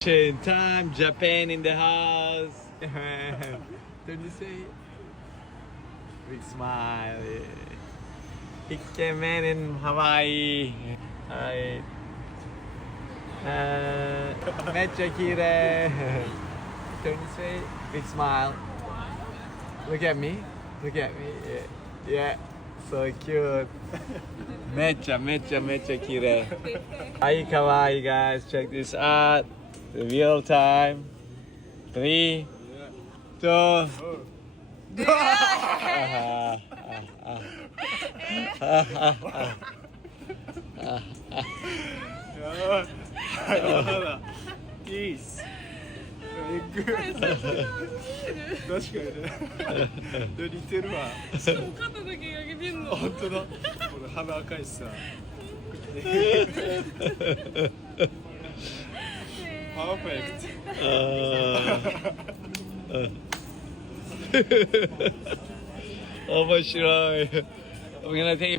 Chain time, Japan in the house. Don't you say? Big smile. Ikemen in Hawaii. Hi. めっちゃ綺麗 Don't you say? Big smile. Look at me. Look at me. Yeah. So cute. めっちゃ綺麗 Hi, kawaii guys. Check this out. The real time. 3, 2. Peace. 確かにね似てるわしかも肩だけ上げてんの。本当だ俺鼻赤いしさパーフェクト面白い We're gonna take